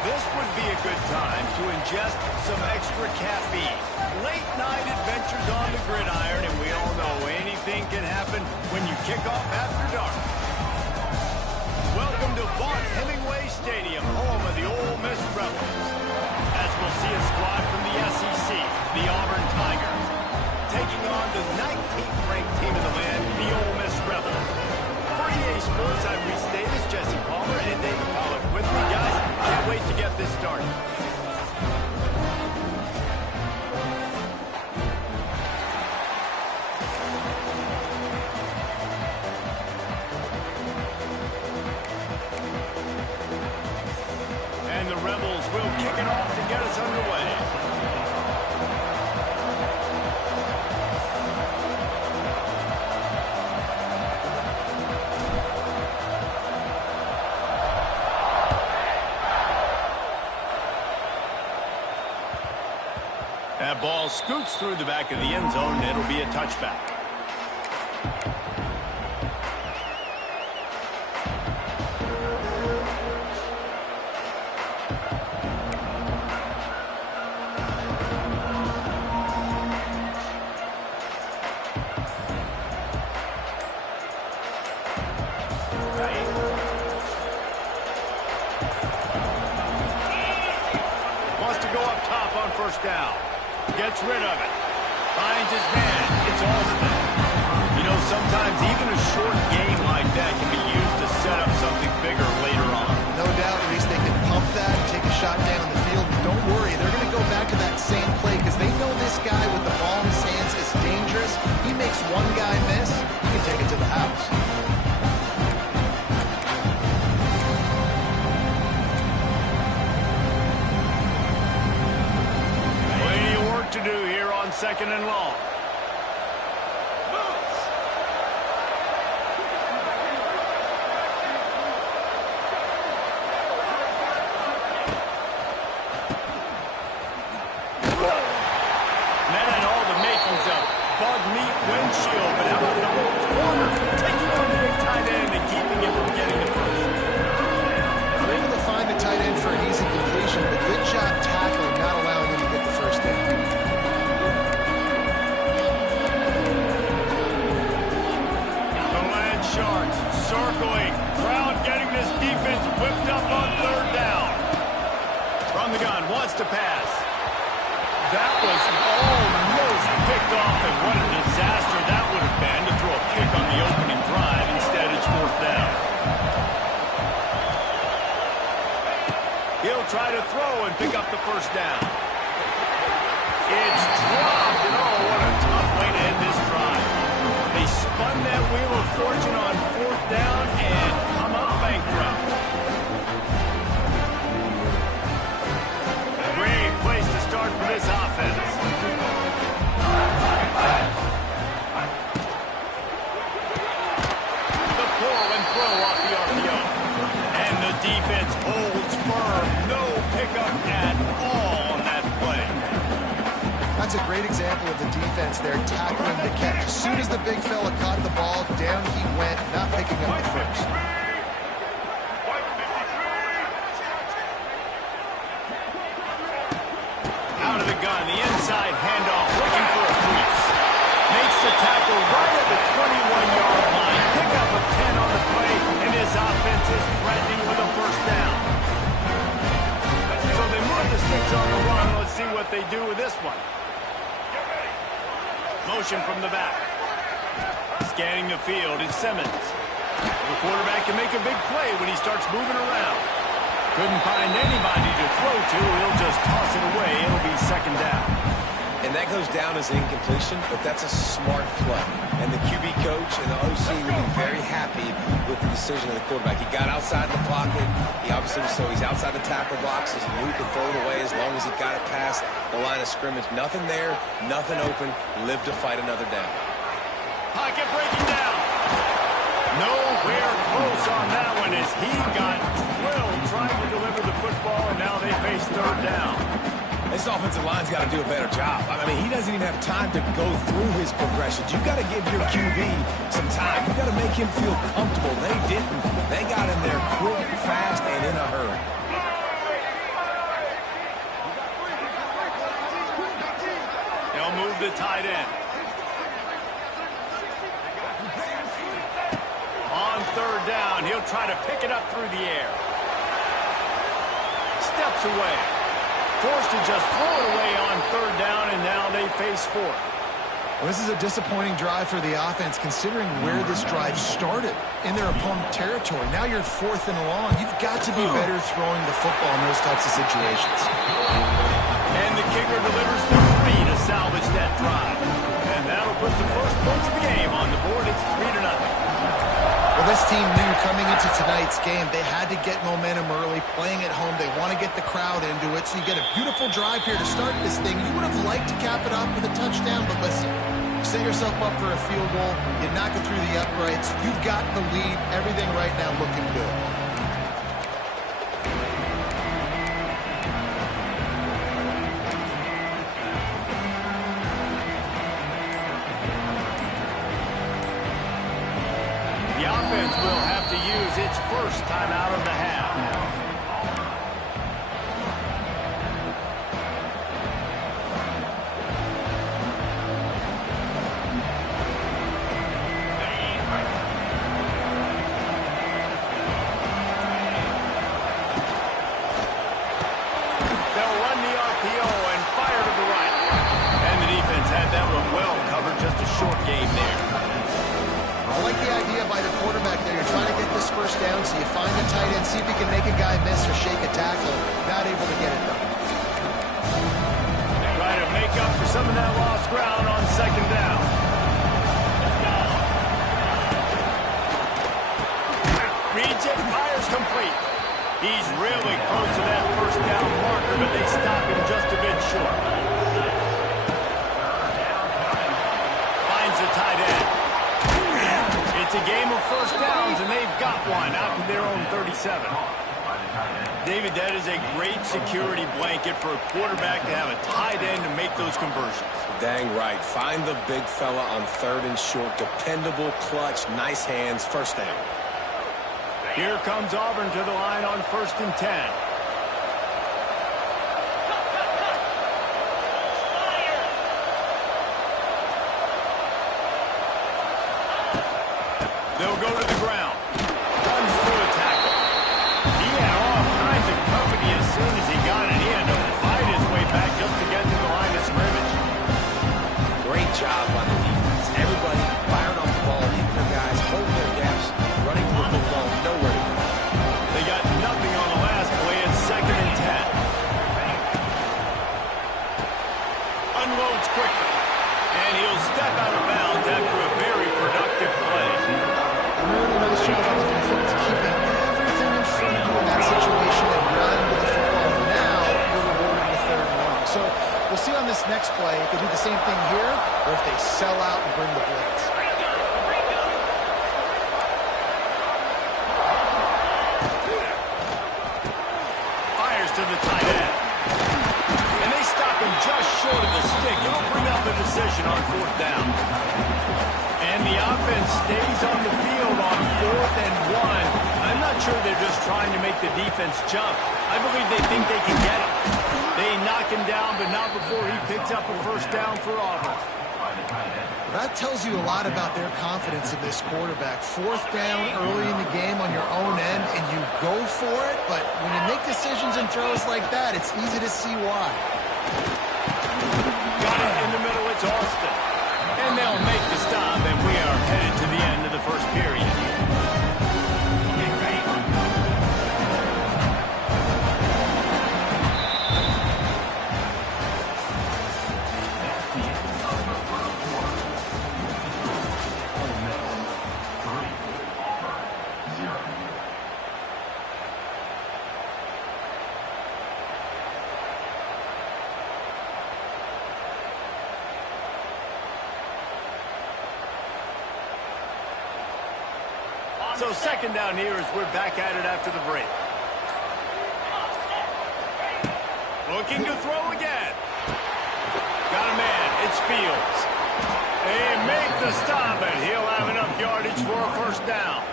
This would be a good time to ingest some extra caffeine. Late night adventures on the gridiron, and we all know anything can happen when you kick off after dark. Welcome to Vaught Hemingway Stadium, home of the Ole Miss Rebels. As we'll see a squad from the SEC, the Auburn Tigers, taking on the 19th ranked team in the land, the Ole Miss Rebels. For EA Sports, I'm Reese Davis, Jesse Palmer, and David Pollack with me, guys. Can't wait to get this started. And the Rebels will kick it off to get us underway. That ball scoots through the back of the end zone, and it'll be a touchback. Wants to go up top on first down. Gets rid of it. Finds his man. It's Alston. You know, sometimes even a short game like that can be used to set up something bigger later on. No doubt, at least they can pump that, take a shot down the field. Don't worry, they're going to go back to that same play because they know this guy with the ball in his hands is dangerous. He makes one guy miss, he can take it to the house. To do here on second and long. That had all the makings of bug meat windshield, but how about the whole corner taking on the big tight end and keeping him from getting the first? They're able to find the tight end for an easy completion, but good job tackling, not allowing him to get the first down. Sharks circling. Crowd getting this defense whipped up on third down. From the gun, wants to pass. That was almost picked off, and what a disaster that would have been to throw a pick on the opening drive. Instead, it's fourth down. He'll try to throw and pick up the first down. It's dropped, and oh, what a tough way to end this drive. They spun that wheel of fortune on fourth down and come up bankrupt. A great place to start for this offense. The pull and throw off the RPO. And the defense holds firm. No pickup at all on that play. That's a great example of the defense there tackling the catch. As soon as the big fella caught the ball, down he went, not picking up the first. Out of the gun, the inside handoff, looking for a crease. Makes the tackle right at the 21-yard line. Pickup of 10 on the play, and his offense is threatening with a first down. So they move the sticks on the run. Let's see what they do with this one. Motion from the back. Scanning the field is Simmons. The quarterback can make a big play when he starts moving around. Couldn't find anybody to throw to. He'll just toss it away. It'll be second down. And that goes down as incompletion, but that's a smart play. And the QB coach and the OC will be very happy with the decision of the quarterback. He got outside the pocket. He obviously so he's outside the tackle box. He knew he could throw it away as long as he got it past the line of scrimmage. Nothing there, nothing open. Live to fight another down. Pocket breaking down. Nowhere close on that one as he got drilled trying to deliver the football, and now they face third down. This offensive line's got to do a better job. I mean, he doesn't even have time to go through his progressions. You've got to give your QB some time. You've got to make him feel comfortable. They didn't. They got in there quick, fast, and in a hurry. the tight end. On third down, he'll try to pick it up through the air. Steps away. Forced to just throw it away on third down, and now they face fourth. Well, this is a disappointing drive for the offense, considering where this drive started, in their opponent territory. Now you're 4th and long. You've got to be better throwing the football in those types of situations. And the kicker delivers the 3 to salvage that drive. And that'll put the first points of the game on the board. It's 3-0. Well, this team knew coming into tonight's game they had to get momentum early, playing at home. They want to get the crowd into it, so you get a beautiful drive here to start this thing. You would have liked to cap it off with a touchdown, but listen, set yourself up for a field goal. You knock it through the uprights. You've got the lead. Everything right now looking good. The offense will have to use its first timeout of the half. They'll run the RPO and fire to the right. And the defense had that one well covered. Just a short game there. I like the idea by the quarterback there. You're trying to get this first down, so you find a tight end, see if you can make a guy miss or shake a tackle. Not able to get it done. Try to make up for some of that lost ground on second down. Reads it, fires complete. He's really close to that first down marker, but they stop him just a bit short. Finds the tight end. It's a game of first downs, and they've got one out to their own 37. David, that is a great security blanket for a quarterback to have a tight end to make those conversions. Dang right. Find the big fella on third and short. Dependable, clutch, nice hands, first down. Here comes Auburn to the line on 1st and 10. They'll go to the ground. Runs through a tackle. He had all kinds of company as soon as he got it. He had to fight his way back just to get to the line of scrimmage. Great job on the defense. Everybody firing off the ball, hitting their guys, holding their gaps, running the football, nowhere to go. They got nothing on the last play. It's 2nd and 10. Unloads quickly. And he'll step out of bounds after a very productive play. Really nice job on the defense, keeping everything in front of you in that situation and running with the football. Now you're rewarded with 3rd and long. So we'll see on this next play if they do the same thing here or if they sell out and bring the blitz. Fires to the tight end. And they stop him just short of the stick. It'll bring up a decision on 4th down. And the offense stays on the field on 4th and 1. I'm not sure they're just trying to make the defense jump. I believe they think they can get him. They knock him down, but not before he picks up a first down for Auburn. That tells you a lot about their confidence in this quarterback. 4th down early in the game on your own end, and you go for it, but when you make decisions and throws like that, it's easy to see why. Got it in the middle, it's Austin. And they'll make the stop, and we are headed to the end of the first period. So 2nd down here as we're back at it after the break. Looking to throw again. Got a man. It's Fields. They make the stop, and he'll have enough yardage for a first down.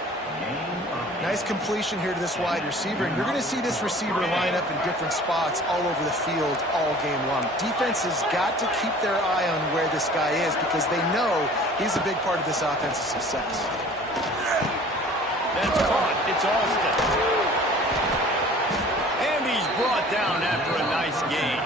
Nice completion here to this wide receiver, and you're going to see this receiver line up in different spots all over the field all game long. Defense has got to keep their eye on where this guy is because they know he's a big part of this offense's success. That's caught. It's Alston. And he's brought down after a nice gain.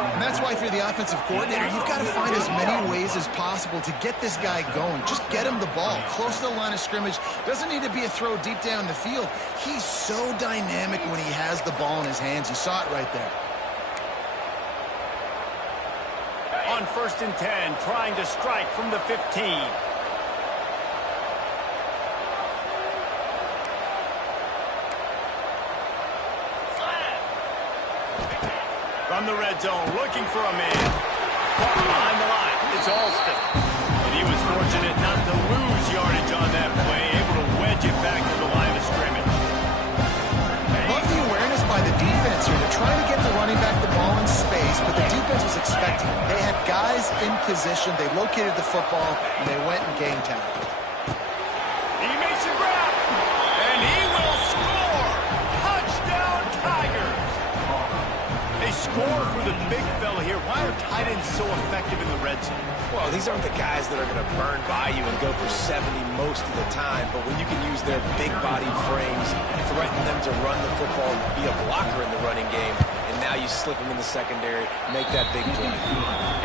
And that's why if you're the offensive coordinator, you've got to find as many ways as possible to get this guy going. Just get him the ball close to the line of scrimmage. Doesn't need to be a throw deep down the field. He's so dynamic when he has the ball in his hands. You saw it right there. On 1st and 10, trying to strike from the 15. From the red zone, looking for a man. Caught behind the line. It's Alston. And he was fortunate not to lose yardage on that play, able to wedge it back to the line of scrimmage. Love the awareness by the defense here. They're trying to get the running back the ball in space, but the defense was expecting it. They had guys in position. They located the football, and they went and game tackled. He makes a grab, and he will score. Touchdown, Tigers. They score for the big fella here. Why are tight ends so effective in the red zone? Well, these aren't the guys that are going to burn by you and go for 70 most of the time, but when you can use their big-bodied frames, threaten them to run the football and be a blocker in the running game, and now you slip them in the secondary, make that big play.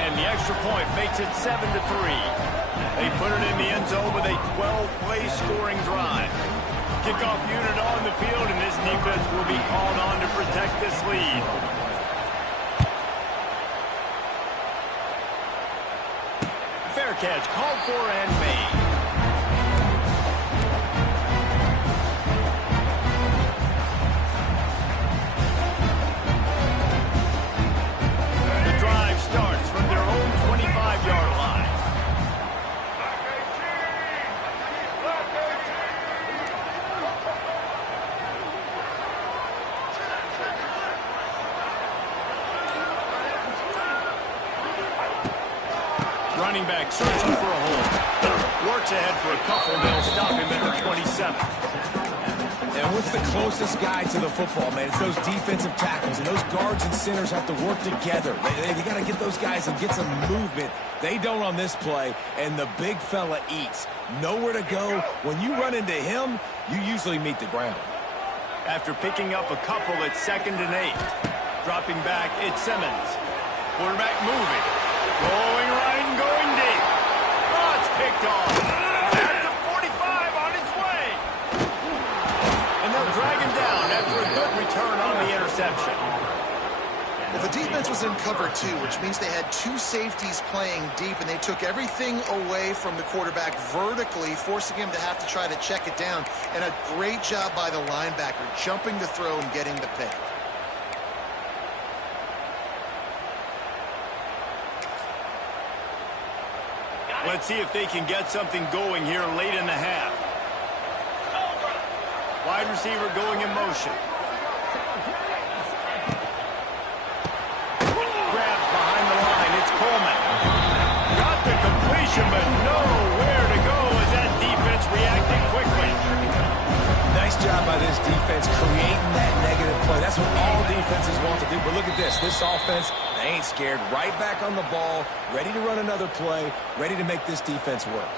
And the extra point makes it 7-3. They put it in the end zone with a 12-play scoring drive. Kickoff unit on the field, and this defense will be called on to protect this lead. Fair catch, called for and made. The drive starts from their own 25-yard line. Running back searching for a hole. Works ahead for a couple. They'll stop him at the 27. And what's the closest guy to the football, man? It's those defensive tackles, and those guards and centers have to work together. They got to get those guys and get some movement. They don't on this play, and the big fella eats. Nowhere to go. When you run into him, you usually meet the ground. After picking up a couple at 2nd and 8. Dropping back, it's Simmons. Quarterback moving. Going right and going deep. Oh, it's picked off. At the 45 on its way. And they'll drag him down after a good return on the interception. Well, the defense was in cover 2, which means they had 2 safeties playing deep, and they took everything away from the quarterback vertically, forcing him to have to try to check it down. And a great job by the linebacker, jumping the throw and getting the pick. Let's see if they can get something going here late in the half. Wide receiver going in motion. Grabbed behind the line. It's Coleman. Got the completion, but nowhere to go as that defense reacted quickly. Nice job by this defense creating that negative play. That's what all defenses want to do. But look at this. This offense, they ain't scared. Right back on the ball, ready to run another play, ready to make this defense work.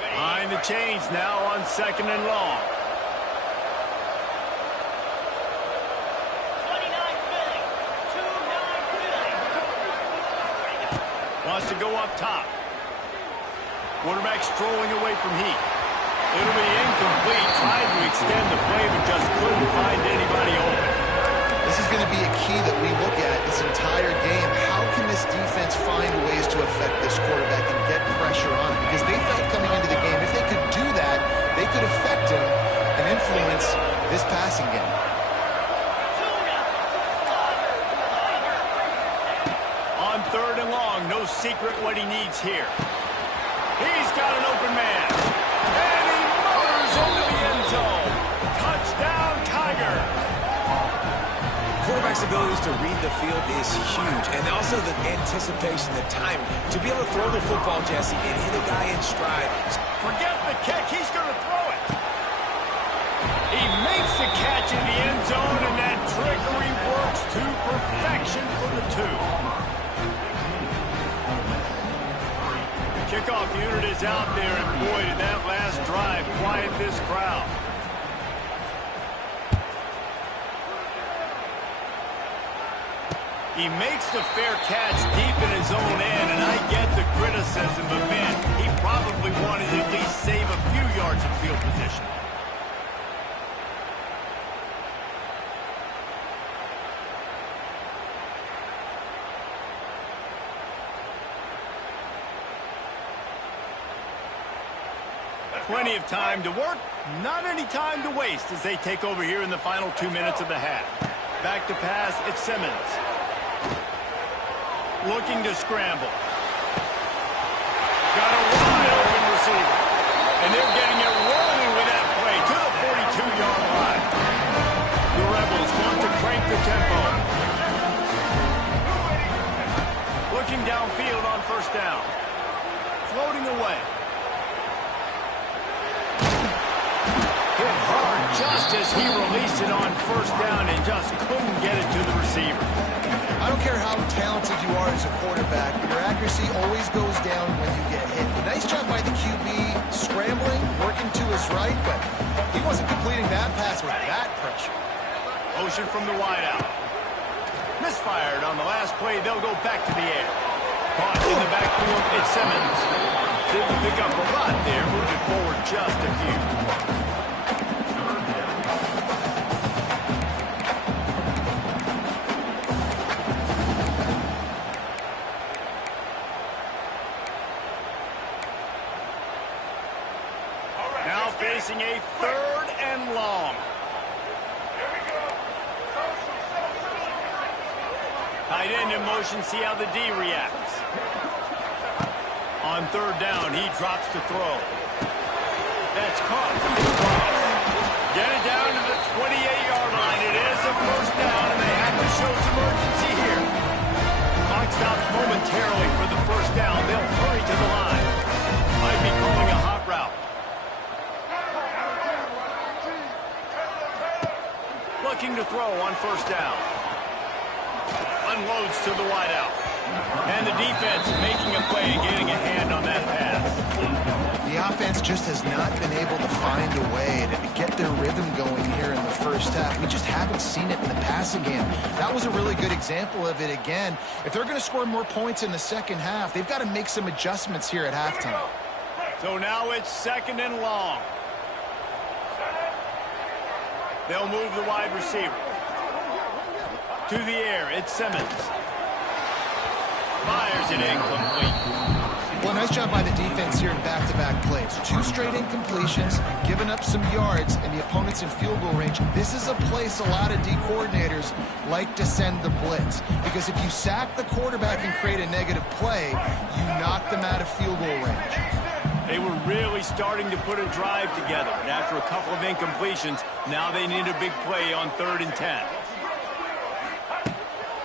Behind the chains now on 2nd and long. Wants to go up top. Quarterback strolling away from heat. It'll be incomplete. Tried to extend the play, but just couldn't find anybody open. This is going to be a key that we look at this entire game. How can this defense find ways to affect this quarterback and get pressure on him? Because they felt coming into the game, if they could do that, they could affect him and influence this passing game. On 3rd and long, no secret what he needs here. He's got an open man. And he motors into the end zone. Touchdown, Tiger. Quarterback's abilities to read the field is huge, and also the anticipation, the time to be able to throw the football, Jesse, and hit a guy in stride. Forget the kick. He's going to throw it. He makes the catch in the end zone, and that trickery works to perfection for the 2. Kickoff unit is out there, and boy, did that last drive quiet this crowd. He makes the fair catch deep in his own end, and I get the criticism, but man, he probably wanted to at least save a few yards of field position. Plenty of time to work, not any time to waste as they take over here in the final 2 minutes of the half. Back to pass, it's Simmons. Looking to scramble. Got a wide open receiver. And they're getting it rolling with that play to the 42-yard line. The Rebels want to crank the tempo. Looking downfield on first down. Floating away. Hit hard just as he released it on first down and just couldn't get it to the receiver. I don't care how talented you are as a quarterback, but your accuracy always goes down when you get hit. Nice job by the QB, scrambling, working to his right, but he wasn't completing that pass with that pressure. Motion from the wideout. Misfired on the last play. They'll go back to the air. Caught in the backfield, it's Simmons. Didn't pick up a lot there, moving forward just a few. Facing a 3rd and long. Tight end in motion, see how the D reacts. On 3rd down, he drops to throw. That's caught. Get it down to the 28-yard line. It is a first down, and they have to show some urgency here. Clock stops momentarily for the first down. They'll hurry to the line. Might be calling a hot route. Looking to throw on first down. Unloads to the wideout. And the defense making a play and getting a hand on that pass. The offense just has not been able to find a way to get their rhythm going here in the first half. We just haven't seen it in the passing game. That was a really good example of it again. If they're going to score more points in the second half, they've got to make some adjustments here at halftime. So now it's 2nd and long. They'll move the wide receiver. To the air, it's Simmons. Fires it incomplete. Well, nice job by the defense here in back-to-back plays. 2 straight incompletions, giving up some yards, and the opponent's in field goal range. This is a place a lot of D coordinators like to send the blitz. Because if you sack the quarterback and create a negative play, you knock them out of field goal range. They were really starting to put a drive together. And after a couple of incompletions, now they need a big play on 3rd and 10.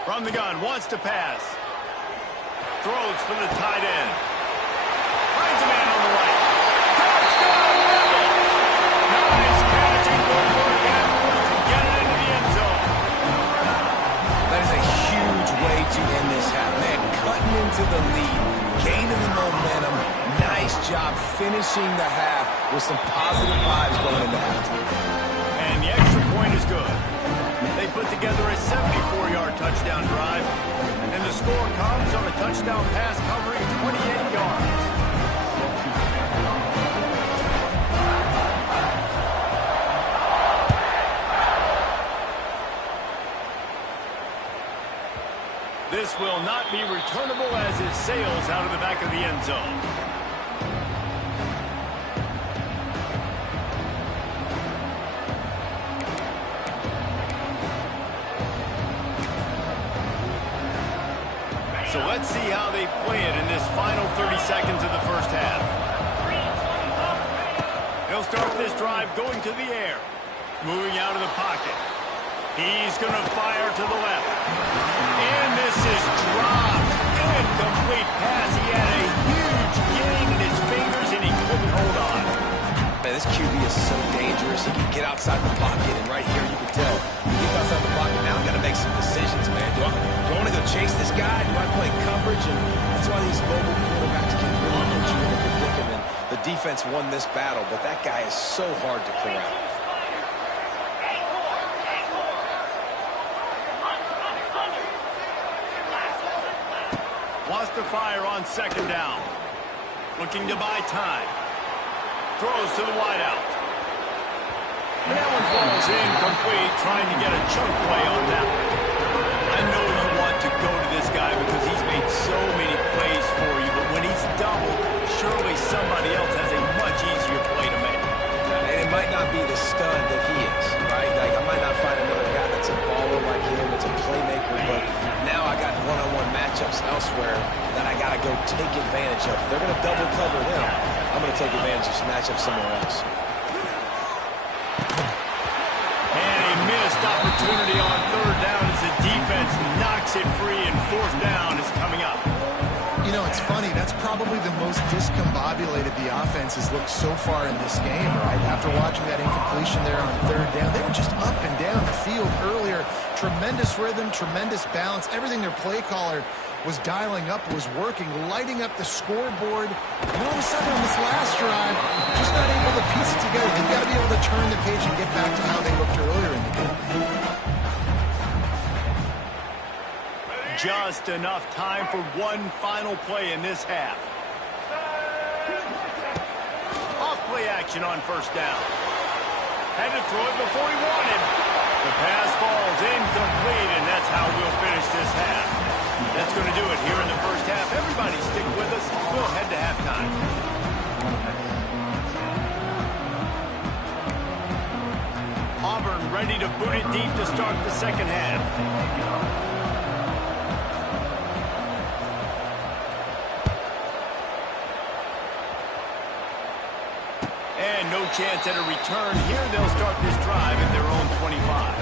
From the gun, wants to pass. Throws for the tight end. Finds a man on the right. Touchdown! Nice catch and good work afterwards to get it into the end zone. That is a huge way to end this half. Man, cutting into the lead, gaining the momentum. Nice job finishing the half with some positive vibes going into halftime. And the extra point is good. They put together a 74-yard touchdown drive, and the score comes on a touchdown pass covering 28 yards. This will not be returnable as it sails out of the back of the end zone. So let's see how they play it in this final 30 seconds of the first half. He'll start this drive going to the air. Moving out of the pocket. He's going to fire to the left. And this is dropped. Incomplete pass. He had a huge gain in his fingers, and he couldn't hold on. Man, this QB is so dangerous. He can get outside the pocket, and right here you can tell he gets outside the pocket. Now I've got to make some decisions, man. Do I want to go chase this guy? Do I play coverage? And that's why these mobile quarterbacks can really put you in a predicament. The defense won this battle, but that guy is so hard to corral. Wants to fire on second down. Looking to buy time. Throws to the wideout. And that one falls incomplete, trying to get a chunk play on that one. I know you want to go to this guy because he's made so many plays for you, but when he's doubled, surely somebody else has a much easier play to make. And it might not be the stud that he is, right? Like, I might not find another guy that's a baller like him, that's a playmaker, but now I got one-on-one matchups elsewhere that I got to go take advantage of. If they're going to double cover him, I'm going to take advantage of some matchups somewhere else. And a missed opportunity on third down as the defense knocks it free, and fourth down is coming up. You know, it's funny. That's probably the most discombobulated the offense has looked so far in this game, right? After watching that incompletion there on third down, they were just up and down the field earlier. Tremendous rhythm, tremendous balance. Everything their play caller was dialing up was working, lighting up the scoreboard. And all of a sudden on this last drive, just not able to piece it together. They've got to be able to turn the page and get back to how they looked earlier in the game. Just enough time for one final play in this half. Off play action on first down. Had to throw it before he wanted. The pass falls incomplete, and that's how we'll finish this half. That's going to do it here in the first half. Everybody stick with us. We'll head to halftime. Auburn ready to boot it deep to start the second half. And no chance at a return here. They'll start this drive at their own 25.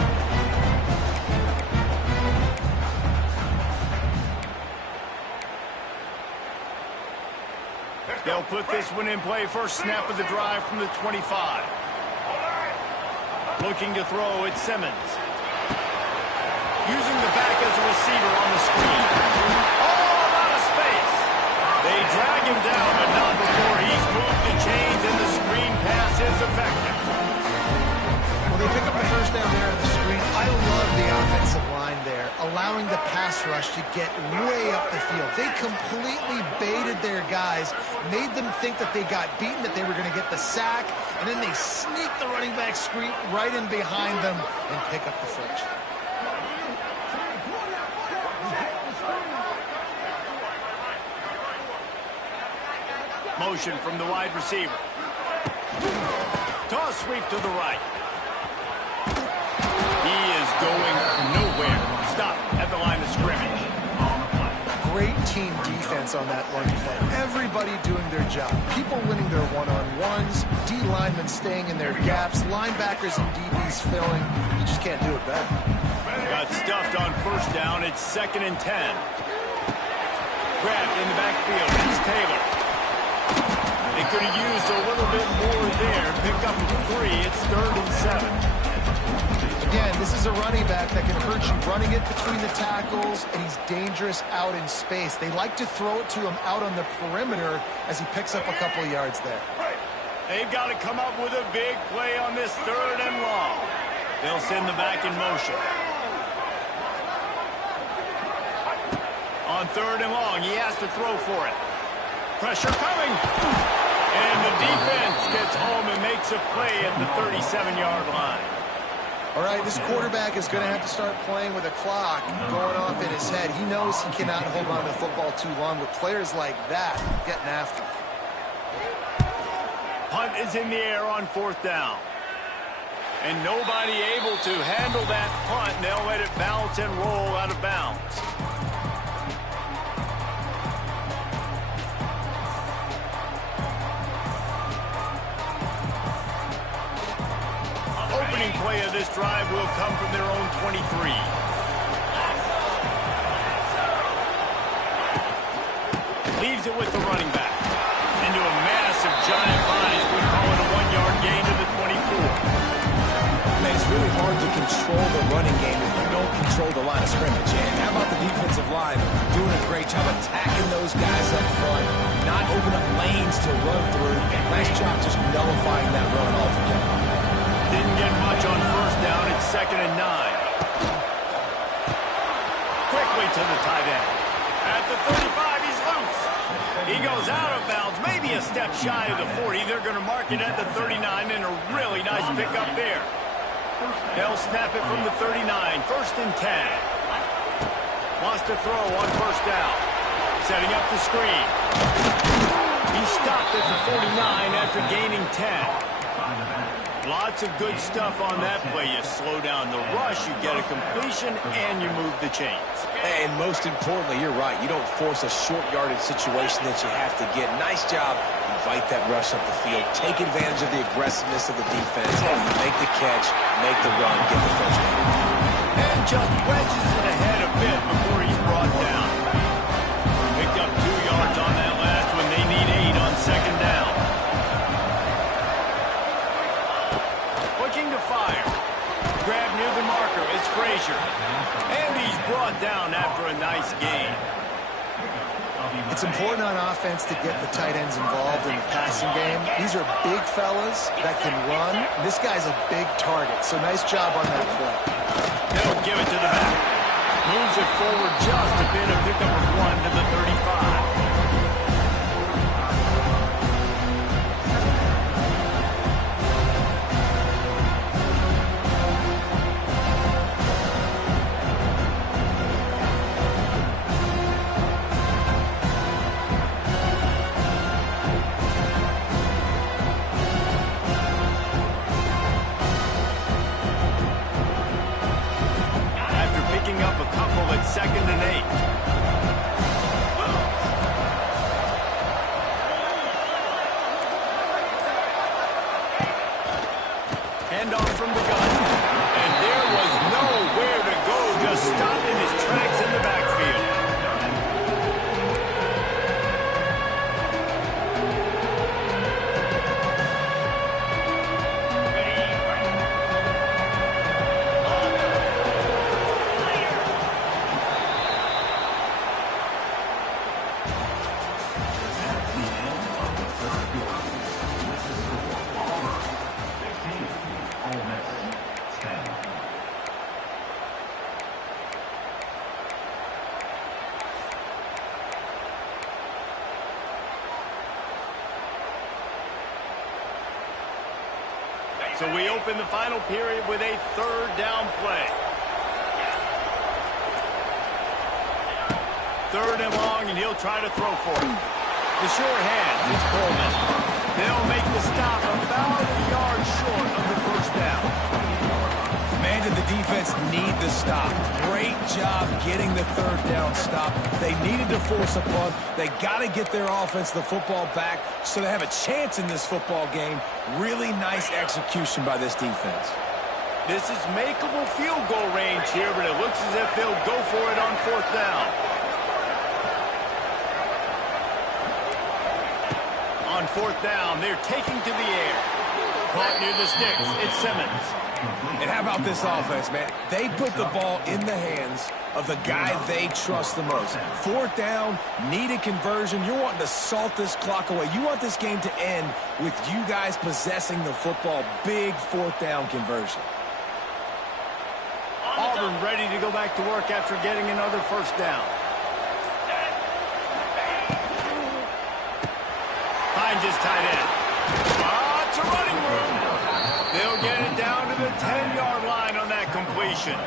They'll put this one in play. First snap of the drive from the 25. Looking to throw, it's Simmons. Using the back as a receiver on the screen. All out of space. They drag him down, but not before he's moved the chains, and the screen pass is effective. Well, they pick up the first down there on the screen. I love the offensive line there, allowing the pass rush to get way up the field. They completely baited their guys, made them think that they got beaten, that they were going to get the sack, and then they sneak the running back screen right in behind them and pick up the first. Motion from the wide receiver. Toss sweep to the right. He is going nowhere. Stop at the line of scrimmage. Great team defense on that run play. Everybody doing their job. People winning their one-on-ones. D linemen staying in their gaps. Linebackers and DBs filling. You just can't do it better. Got stuffed on first down. It's 2nd and 10. Grabbed in the backfield. It's Taylor. They could have used a little bit more there. Pick up 3. It's 3rd and 7. Again, this is a running back that can hurt you running it between the tackles, and he's dangerous out in space. They like to throw it to him out on the perimeter as he picks up a couple of yards there. They've got to come up with a big play on this 3rd and long. They'll send the back in motion. On 3rd and long, he has to throw for it. Pressure coming. And the defense gets home and makes a play at the 37-yard line. All right, this quarterback is going to have to start playing with a clock going off in his head. He knows he cannot hold on to the football too long with players like that getting after him. Punt is in the air on 4th down. And nobody able to handle that punt. They'll let it bounce and roll out of bounds. Opening play of this drive will come from their own 23. Leaves it with the running back. Into a massive giant rise. We call it a 1-yard gain to the 24. Man, it's really hard to control the running game if you don't control the line of scrimmage. And how about the defensive line doing a great job attacking those guys up front, not opening up lanes to run through. Nice job just nullifying that run altogether. Didn't get much on first down. It's 2nd and 9. Quickly to the tight end. At the 35, he's loose. He goes out of bounds, maybe a step shy of the 40. They're going to mark it at the 39, and a really nice pickup there. They'll snap it from the 39, 1st and 10. Wants to throw on first down. Setting up the screen. He stopped at the 49 after gaining 10. Lots of good stuff on that play. You slow down the rush, you get a completion, and you move the chains. And most importantly, you're right. You don't force a short yardage situation that you have to get. Nice job. Invite that rush up the field. Take advantage of the aggressiveness of the defense. Make the catch. Make the run. Get the first down. And just wedges it ahead a bit before he's brought down. Picked up 2 yards on that last one. They need 8 on 2nd down. Looking to fire. Grab near the marker. It's Frazier. And he's brought down after a nice gain. It's important on offense to get the tight ends involved in the passing game. These are big fellas that can run. This guy's a big target, so nice job on that play. They'll give it to the back. Moves it forward just a bit. A pickup of 1 to the 35. Up a couple at 2nd and 8. Hand off from the gun. And there was nowhere to go, just stopped in his tracks in the backfield. So we open the final period with a 3rd down play. 3rd and long, and he'll try to throw for it. The sure hand is Coleman. They'll make the stop about a yard short of the first down. Man, did the defense need the stop. Great job getting the 3rd down stop. They needed to force a punt. They got to get their offense the football back so they have a chance in this football game. Really nice execution by this defense. This is makeable field goal range here, but it looks as if they'll go for it on 4th down. On 4th down, they're taking to the air. Caught near the sticks. It's Simmons. And how about this offense, man? They put the ball in the hands of the guy they trust the most. 4th down, needed conversion. You're wanting to salt this clock away. You want this game to end with you guys possessing the football. Big 4th down conversion. Auburn ready to go back to work after getting another first down. Finds his tight end. Lots of running room. They'll get it down to the 10-yard line on that completion.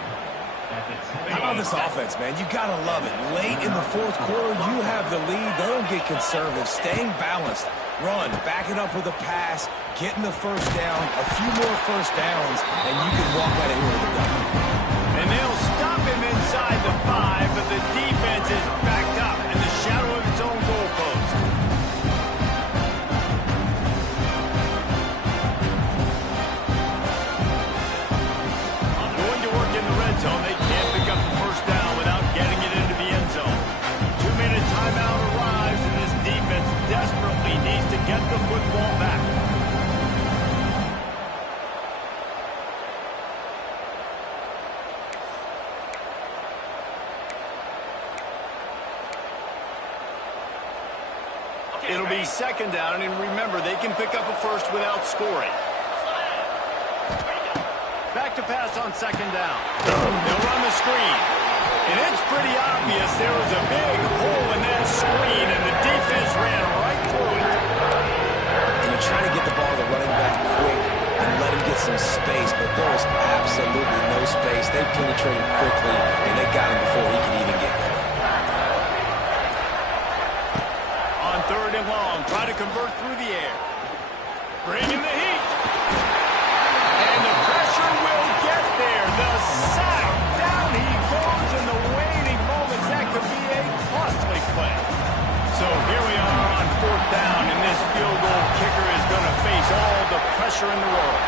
How about this offense, man? You got to love it. Late in the 4th quarter, you have the lead. They don't get conservative. Staying balanced. Run, back it up with a pass, getting the first down, a few more first downs, and you can walk out of here with a W. And they'll stop him inside the 5, but the defense is backed up in the shadow of its own goalpost. get the football back. It'll be second down, and remember, they can pick up a first without scoring. Back to pass on second down. They'll run the screen. And it's pretty obvious there was a big hole in that screen, and the defense ran right through it. And you're trying to get the ball to the running back quick and let him get some space, but there was absolutely no space. They penetrated quickly, and they got him before he could even get there. On third and long, try to convert through the air. Bring in the heat. And the pressure will get there. The sack. Down he goes in the waiting moments. That could be a costly play. So here we are on fourth down, and this field goal kicker is going to face all the pressure in the world.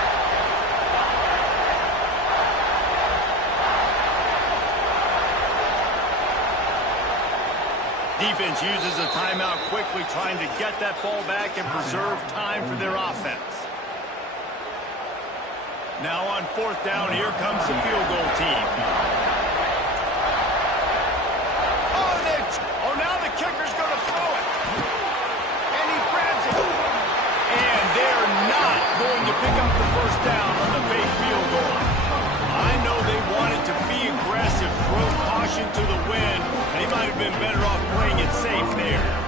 Defense uses a timeout quickly, trying to get that ball back and preserve time for their offense. Now on fourth down, here comes the field goal team. Oh, now the kicker's going to throw it. And he grabs it. And they're not going to pick up the first down on the fake field goal. I know they wanted to be aggressive, throw caution to the wind. They might have been better off playing it safe there.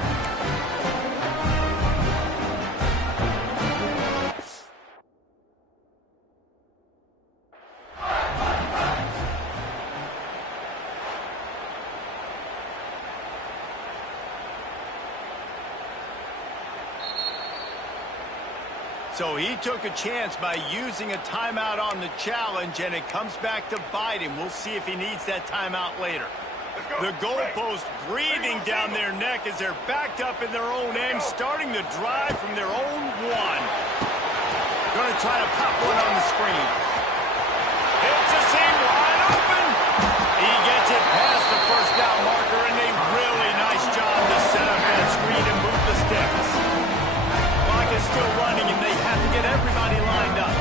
So he took a chance by using a timeout on the challenge, and it comes back to bite him. We'll see if he needs that timeout later. The goalpost breathing down their neck as they're backed up in their own end, starting the drive from their own one. Going to try to pop one on the screen. It's a seam wide open. He gets it past the first down marker, and a really nice job to set up that screen and move the sticks. Clock is still running, and they have to get everybody lined up.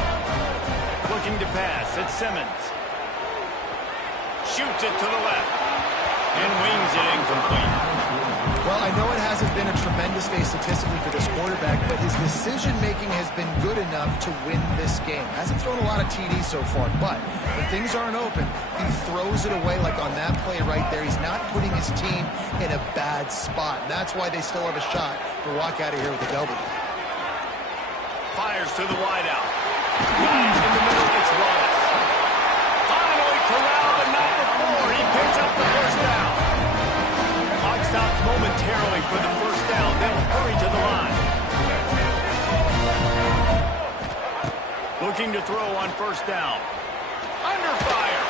Looking to pass. It's Simmons. Shoots it to the left. And wings it incomplete. Well, I know it hasn't been a tremendous day statistically for this quarterback, but his decision-making has been good enough to win this game. Hasn't thrown a lot of TDs so far, but when things aren't open, he throws it away like on that play right there. He's not putting his team in a bad spot. And that's why they still have a shot to walk out of here with a W. Fires to the wideout. Got it in the middle. It's Wallace. Finally corralled, but not before. He picks up the first down. Clock stops momentarily for the first down. They'll hurry to the line. Looking to throw on first down. Under fire.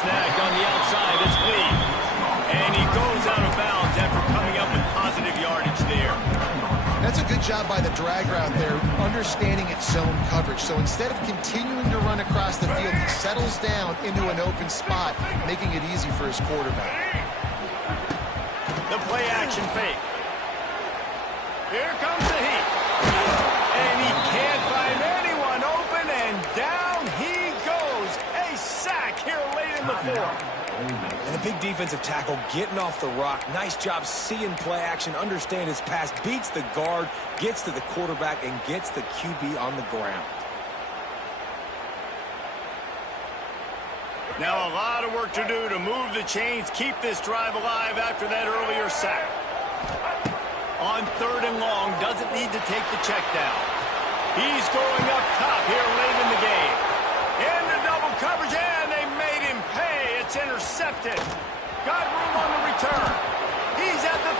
Snagged on the outside. It's Lee. And he goes out of bounds after coming up with positive yardage there. That's a good job by the drag route there, understanding its zone coverage. So instead of continuing to run across the field, he settles down into an open spot, making it easy for his quarterback. The play action fake. Here comes the heat. And he can't find anyone open, and down he goes. A sack here late in the fourth. And a big defensive tackle getting off the rock. Nice job seeing play action, understand his pass, beats the guard, gets to the quarterback, and gets the QB on the ground. Now a lot of work to do to move the chains, keep this drive alive after that earlier sack. On third and long, doesn't need to take the check down. He's going up top here late in the game. Into double coverage, and they made him pay. It's intercepted. Got room on the return. He's at the